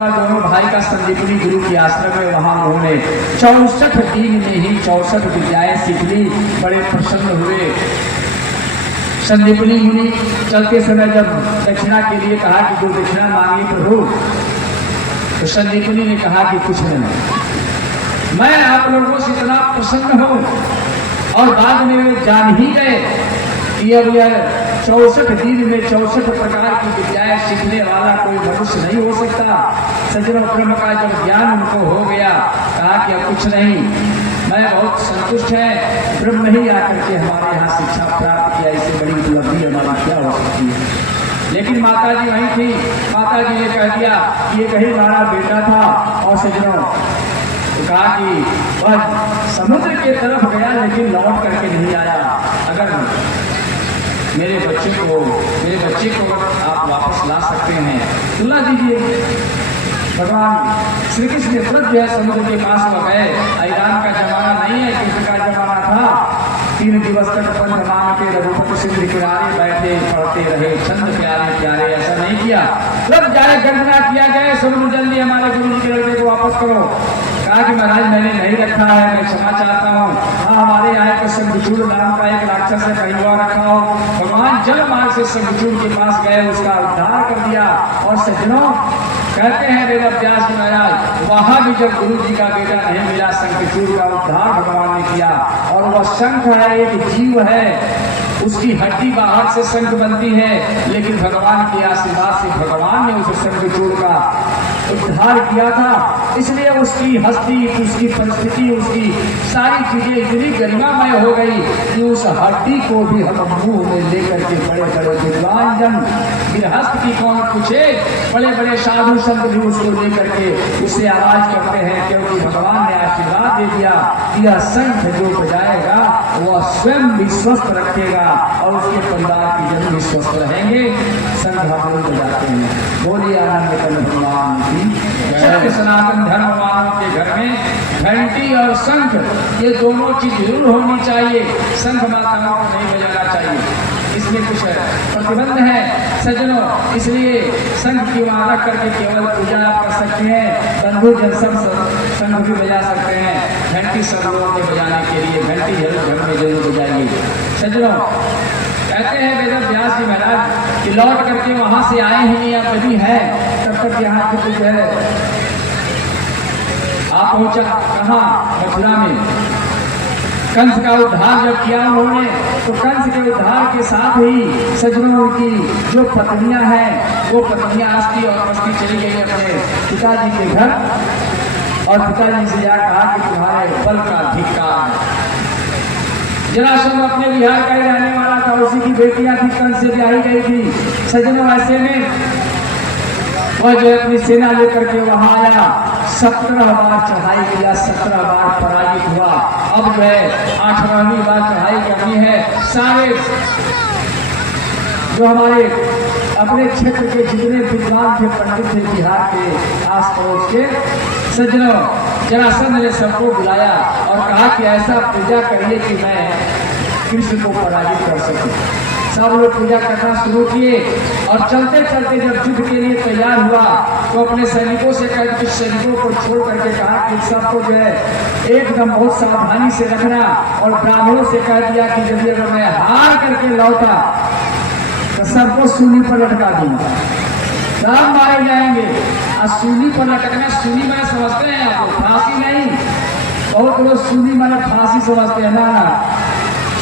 दोनों भाई का संदीपनी गुरु के आश्रम में वहां उन्होंने 64 दिन में ही 64 विद्याएं सीख ली। बड़े प्रसन्न हुए। संदीपनी मुनि चलते समय जब दक्षिणा के लिए कहा कि जो दक्षिणा मांगी प्रभु, तो संदीपनी ने कहा कि कुछ नहीं, मैं आप लोगों से इतना प्रसन्न हूं। और बाद में वे जान ही गए कि अब यह 64 दिन में 64 प्रकार की विद्याएं सीखने वाला कोई मनुष्य नहीं हो सकता। सज्जनों, ब्रह्म का जब ज्ञान उनको हो गया, कहा कि अब कुछ नहीं, मैं बहुत संतुष्ट है। ब्रह्म ही आकर के हमारे यहाँ शिक्षा प्राप्त किया, इससे बड़ी उपलब्धि हमारी क्या हो सकती है। लेकिन माता जी वहीं थी। माता जी ने कह दिया कि ये कहीं हमारा बेटा था। और सज्जनों, कहा कि वह समुद्र के तरफ गया लेकिन लौट करके नहीं आया। अगर मेरे बच्चे को आप वापस ला सकते हैं तो ला दीजिए। भगवान श्री कृष्ण ने तुरंत जो है समुद्र के पास हो गए। ईरान का जमाना नहीं है, कृष्ण का जमाना था। 3 दिवस तक पंथ मान के रघुपति सिंह किनारे बैठे पढ़ते रहे, चंद प्यारे प्यारे। ऐसा नहीं किया, जब जाए गर्जना किया गया, समुद्र जल्दी हमारे गुरु जी के लड़के को वापस करो। कहा कि महाराज मैंने नहीं रखा है, मैं क्षमा चाहता हूँ। हाँ, हमारे यहाँ के शंखचूड़ नाम का एक राक्षस है, कहीं हुआ रखा हो। भगवान जल मार्ग से शंखचूड़ के पास गए, उसका उद्धार कर दिया। और सज्जनों, कहते हैं वेद व्यास जी महाराज, वहां भी जब गुरु जी का बेटा नहीं मिला, शंखचूड़ का उद्धार भगवान ने किया। और वह शंख है, एक जीव है, उसकी हड्डी बाहर से शंख बनती है, लेकिन भगवान के आशीर्वाद से भगवान ने उस शंखचूड़ का उद्धार किया था। इसलिए उसकी हस्ती, उसकी परिस्थिति, उसकी सारी चीजें इतनी गरिमामय हो गई कि उस हड्डी को भी हम मुंह में लेकर के बड़े बड़े विद्वान जन, गृहस्थ की कौन पूछे, बड़े बड़े साधु संत भी उसको लेकर के उससे आवाज करते हैं, क्योंकि भगवान ने आशीर्वाद दे दिया। यह शंख जो बजाएगा वह स्वयं भी स्वस्थ रखेगा और उसके परिवार के जन भी स्वस्थ रहेंगे। शंख हम लोग बजाते हैं। बोलिए आनंद कंद भगवान की। सत्य सनातन धर्म वालों के घर में घंटी और शंख, ये दोनों चीज जरूर होनी चाहिए। शंख माताओं को नहीं बजाना चाहिए, इसमें कुछ प्रतिबंध है सज्जनों। इसलिए शंख की वहां रख करके केवल पूजा आप कर सकते हैं। बंधु जन सब शंख भी बजा सकते हैं। घंटी सब लोगों के बजाने के लिए घंटी जरूर घर में जरूर बजाइए। सज्जनों, कहते हैं वेद व्यास जी महाराज कि लौट करके वहां से आए ही नहीं, आप अभी है तब तक यहाँ पे कुछ है। आप पहुंचा कहाँ? मथुरा में। कंस का उद्धार जब किया उन्होंने, तो कंस के उद्धार के साथ ही सज्जनों की जो पत्नियां हैं, वो पत्नियां हस्ती और बस्ती चली गई अपने पिताजी के घर। और पिताजी से यह कहा कि तुम्हारे बल का धिक्कार है। जरासंध अपने बिहार का ही रहने वाला था, उसी की बेटियां थी, कंस से ब्याही गई थी। सज्जनों, ऐसे में वह जो अपनी सेना लेकर के वहां आया, 17 बार चढ़ाई किया, 17 बार पराजित हुआ। अब जो है 18वीं बार चढ़ाई करनी है। सारे जो हमारे अपने क्षेत्र के जितने विद्वान थे, पंडित थे बिहार के आस पड़ोस के, सज्जनों, जरासंध ने सबको बुलाया और कहा कि ऐसा पूजा करिए कि मैं कृष्ण को पराजित कर सकूं। सब लोग पूजा करना शुरू किए। और चलते चलते जब युद्ध के लिए तैयार हुआ, तो अपने सैनिकों से कहा कि सैनिकों को छोड़ करके कहा कि सबको जो है एकदम बहुत सावधानी से रखना। और ब्राह्मणों से कह दिया कि यदि अगर मैं हार करके लौटा तो सबको सूली पर लटका दूंगा, सब मारे जाएंगे। और सूली पर लटकना, सूली मैंने समझते हैं आप, फांसी नहीं। बहुत लोग सूली मैंने फांसी समझते हैं, ना।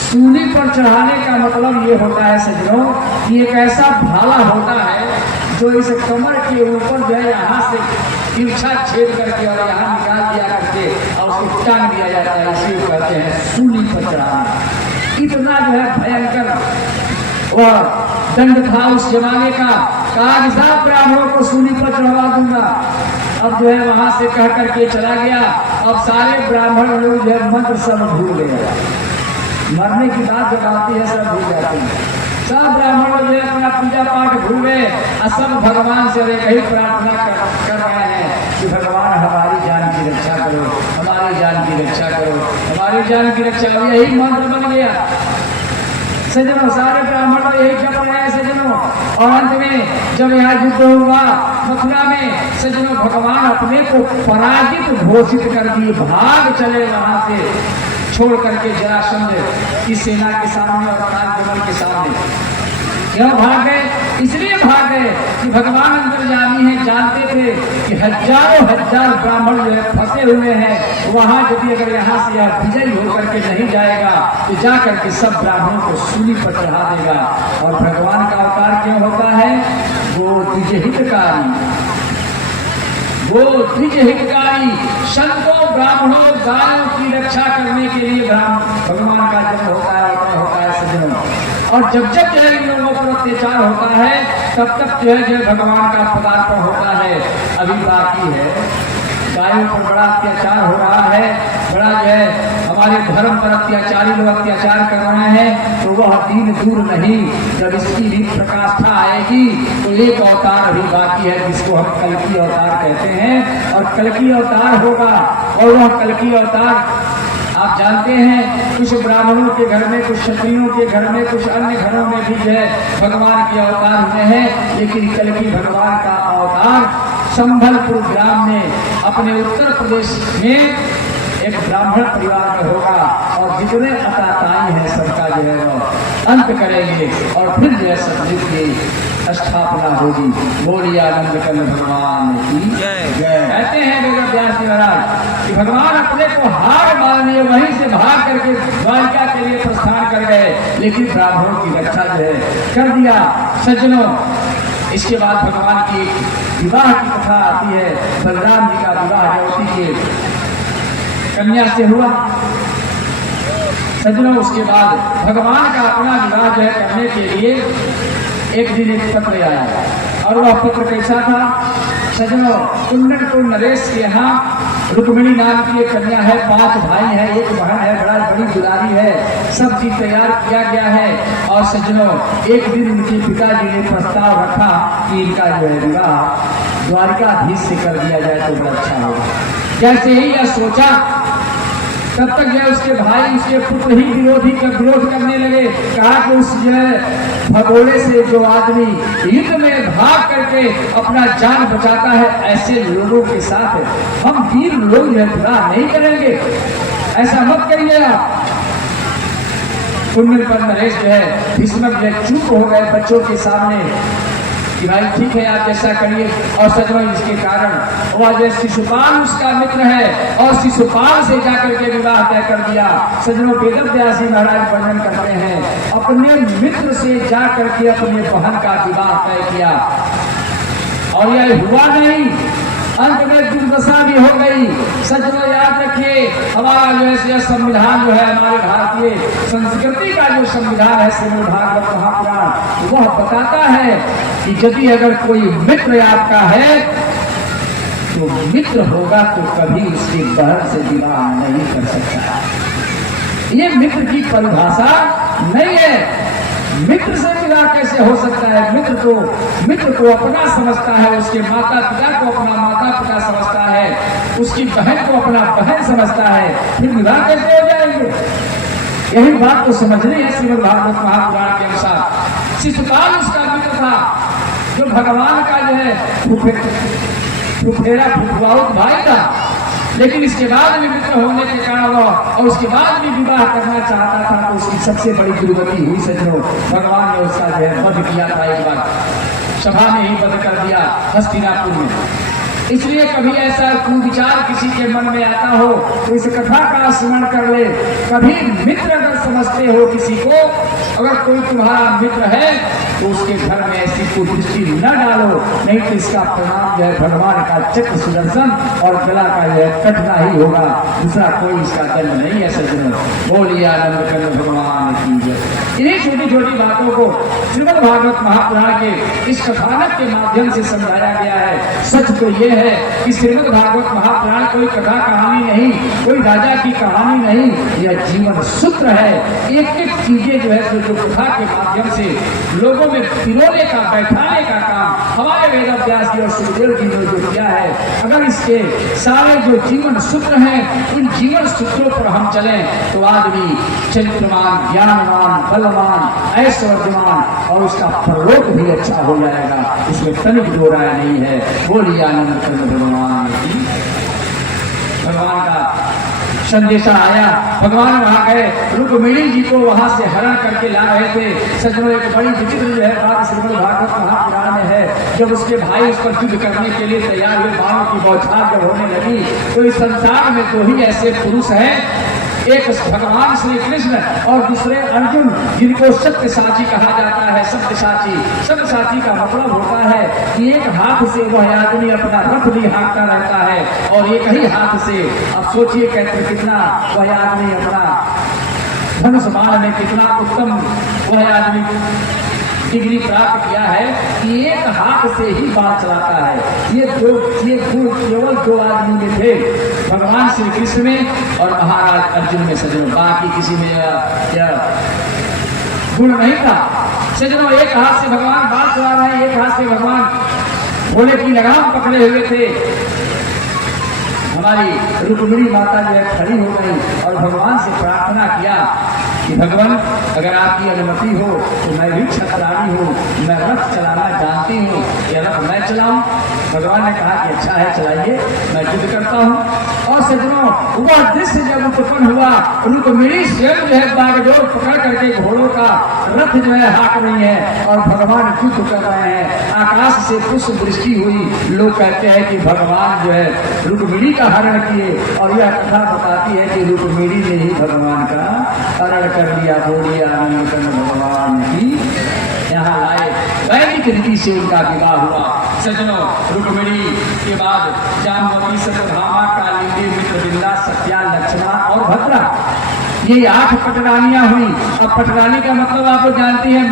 सूली पर चढ़ाने का मतलब ये होता है सज्जनों कि एक ऐसा भाला होता है जो इस कमर के ऊपर जो है यहाँ से तिरछा छेद करके और यहाँ निकाल दिया करके और उसको टांग दिया जाता है। इसी को कहते हैं सूली पर चढ़ाना। इतना जो है भयंकर वह दंड था उस जमाने का। कहा सब ब्राह्मणों को सूली पर चढ़वा दूंगा। अब जो है वहां से कह करके चला गया। अब सारे ब्राह्मण लोग जो है मंत्र सब भूल गए। मरने की बात जब आती है सब भूल जाते हैं। सब ब्राह्मण जो है अपना पूजा पाठ भूल गए और सब भगवान से एक ही प्रार्थना कर रहे हैं कि भगवान हमारी जान की रक्षा करो, हमारी जान की रक्षा करो, हमारी जान की रक्षा। यही मंत्र बन गया। सजनों सारे ब्राह्मण यही जप रहे हैं सजनों। और अंत में जब यहाँ युद्ध हुआ मथुरा में, सजनों भगवान अपने को पराजित घोषित कर दिए, भाग चले वहां से, छोड़ करके जरासंध की सेना के सामने और कालकमल के सामने। क्यों भाग गए? इसलिए भाग गए कि भगवान अंतर्यामी हैं, जानते थे कि हजारों हजार ब्राह्मण जो है फंसे हुए हैं वहां, यदि अगर यहाँ से यह विजयी होकर के नहीं जाएगा तो जा करके सब ब्राह्मणों को सूली पर चढ़ा देगा। और भगवान का अवतार क्यों होता है? वो द्विज हितकारी, वो द्विज हितकारी, संतों ब्राह्मणों गायों की रक्षा करने के लिए भगवान का जन्म होता है सज्जनों। और जब जब जो है इन लोगों पर अत्याचार होता है तब तक जो है भगवान का पदार्पण होता है। अभी बाकी है, गायों पर बड़ा अत्याचार हो रहा है, बड़ा जो है हमारे धर्म पर अत्याचारी लोग अत्याचार कर रहे हैं, तो वह दिन दूर नहीं, जब इसकी भी प्रकाष्ठा आएगी तो एक अवतार भी बाकी है जिसको हम कल्कि अवतार कहते हैं। और कल्कि अवतार होगा, और वह कल्कि अवतार आप जानते हैं कुछ ब्राह्मणों के घर में, कुछ क्षत्रियों के घर में, कुछ अन्य घरों में भी जो है भगवान के अवतार हुए हैं। लेकिन कल्कि भगवान का अवतार संभलपुर ग्राम में अपने उत्तर प्रदेश में एक ब्राह्मण परिवार में होगा। और जितने अताताई हैं सबका जो है वो अंत करेंगे और फिर जो है सतयुग की स्थापना होगी। बोलिए आनंद कंद भगवान की जय। कहते हैं वेद व्यास महाराज कि भगवान अपने को हार मानिए, वहीं से भाग करके द्वारिका के लिए प्रस्थान कर गए, लेकिन ब्राह्मणों की रक्षा जो है कर दिया। सज्जनों, इसके बाद भगवान की विवाह की कथा आती है। बलराम जी का विवाह ज्योति के कन्या से हुआ। सज्जनों, उसके बाद भगवान का अपना विवाह जो है करने के लिए एक दिन एक पत्र आया, और वह पत्र कैसा था? सज्जनों, कुंडनपुर नरेश के यहाँ रुक्मिणी नाम की एक कन्या है, 5 भाई है, एक बहन है, बड़ा बड़ी दुलारी है, सब चीज तैयार किया गया है। और सज्जनों, एक दिन उनके पिताजी ने प्रस्ताव रखा कि इनका जो है विवाह द्वारिकाधीश से कर दिया जाए तो बड़ा अच्छा होगा। जैसे ही यह सोचा तब तक जो है उसके भाई, उसके पुत्र ही विरोधी का विरोध करने लगे। कहा कि उस जो है भगोड़े से जो आदमी युद्ध में भाग करके अपना जान बचाता है, ऐसे लोगों के साथ हम वीर लोग जो है विवाह नहीं करेंगे, ऐसा मत करिए आप। कुंडल पर नरेश जो है भीष्मक जो चुप हो गए बच्चों के सामने कि भाई ठीक है आप जैसा करिए। और सजनों, इसके कारण वह जो शिशुपाल उसका मित्र है और शिशुपाल से जाकर के विवाह तय कर दिया। सजनों, वेद व्यास महाराज वर्णन करते हैं अपने मित्र से जाकर के अपने बहन का विवाह तय किया। और यह हुआ नहीं, अंत में दुर्दशा भी हो गई। सजनों, याद रखिए, हमारा जो है संविधान जो है हमारे भारतीय संस्कृति का जो संविधान है श्रीमद् भागवत महापुराण, वह बताता है कि यदि अगर कोई मित्र आपका है तो मित्र होगा तो कभी उसकी बहन से विवाह नहीं कर सकता। ये मित्र की परिभाषा नहीं है। मित्र से विवाह कैसे हो सकता है? मित्र को अपना समझता है, उसके माता पिता को अपना माता पिता समझता है, उसकी बहन को अपना बहन समझता है, फिर विवाह कैसे हो जाएंगे? यही बात तो समझनी है श्रीमद् भागवत महापुराण के अनुसार। शिशुपाल उसका मित्र था जो भगवान का जो है फुफेरा फुफुआउत भाई था, लेकिन इसके बाद भी मित्र होने के कारण और उसके बाद भी विवाह करना चाहता था, तो उसकी सबसे बड़ी दुर्गति हुई। सज्जनों, भगवान ने उसका जो है वध किया था, एक बार सभा में ही वध कर दिया हस्तिनापुर में। इसलिए कभी ऐसा कुविचार किसी के मन में आता हो तो इस कथा का स्मरण कर ले। कभी मित्र अगर समझते हो किसी को, अगर कोई तुम्हारा मित्र है तो उसके घर में ऐसी कुदृष्टि न डालो, नहीं तो इसका परिणाम जो है भगवान का चक्र सुदर्शन और गला का जो है कटना ही होगा, दूसरा कोई इसका जन्म नहीं है। सज्जनों, बोलिए आनंद कंद भगवान की जय। इन्हीं छोटी छोटी बातों को श्रीमद् भागवत महापुराण के इस कथानक के माध्यम से समझाया गया है। सच तो ये है कि श्रीमद् भागवत महापुराण कोई कथा कहानी नहीं, कोई राजा की कहानी नहीं, यह जीवन सूत्र है। एक एक चीजें जो है जो कथा के माध्यम से लोगों में पिरोने का, बैठाने का काम हमारे वेद व्यास जी और सुखदेव जी ने जो किया है, अगर छोड़कर इसके सारे जो जीवन सूत्र हैं इन जीवन सूत्रों पर हम चलें तो आदमी चरित्रवान, ज्ञानवान, बलवान, ऐश्वर्यवान और उसका परलोक भी अच्छा हो जाएगा। इसमें तनिक दो राय नहीं है। बोलिए आनंद कंद भगवान की। भगवान का संदेशा आया, भगवान वहां गए, रुक्मिणी जी को वहां से हरण करके ला रहे थे। सजनों एक बड़ी विचित्र जो है बात श्रीमद् भागवत महापुराण में है। जब उसके भाई उस पर युद्ध करने के लिए तैयार हुए, बाणों की बौछार जब होने लगी तो इस संसार में दो ही ऐसे पुरुष हैं, एक भगवान श्री कृष्ण और दूसरे अर्जुन, जिनको सत्य साची कहा जाता है। सत्य साची का मतलब होता है कि एक हाथ से वह आदमी अपना रथ भी हाँकता रहता है और एक ही हाथ से, अब सोचिए कहते कितना वह आदमी अपना धनुष बाण में कितना उत्तम वह आदमी डिग्री प्राप्त किया है कि एक हाथ से ही बाण चलाता है। ये केवल दो आदमी में थे, भगवान श्री कृष्ण में और महाराज अर्जुन में। सजनों बाकी किसी में यह गुण नहीं था। सजनों एक हाथ से भगवान बाण चला रहे हैं, एक हाथ से भगवान घोड़े की लगाम पकड़े हुए थे। हमारी रुक्मिणी माता जो है खड़ी हो गई और भगवान से प्रार्थना किया कि भगवान अगर आपकी अनुमति हो तो मैं भी क्षत्राणी हूँ, मैं रथ चलाना जानती हूँ, यह रथ मैं चलाऊं। भगवान ने कहा कि अच्छा है, चलाइए, मैं युद्ध करता हूँ। और सजनों वह दृश्य जब उत्पन्न हुआ, रुक्मिणी स्वयं जो है बागडोर पकड़ करके घोड़ों का रथ जो है हाँक रही है और भगवान युद्ध कर रहे हैं। आकाश से पुष्प वृष्टि हुई। लोग कहते हैं कि भगवान जो है रुक्मिणी का हरण किए और यह कथा बताती है कि रुक्मिणी ने ही भगवान का हरण कर लिया। बोलिए आनंद कंद भगवान की। यहाँ लाए वैदिक रीति से उनका विवाह हुआ। सजनों रुक्मिणी के बाद जामवती, सत्यभामा, कालिंदी, मित्रविंदा, सत्या, लक्ष्मणा और भद्रा, ये 8 पटरानियां हुई। अब पटरानी का मतलब आप लोग जानती हैं।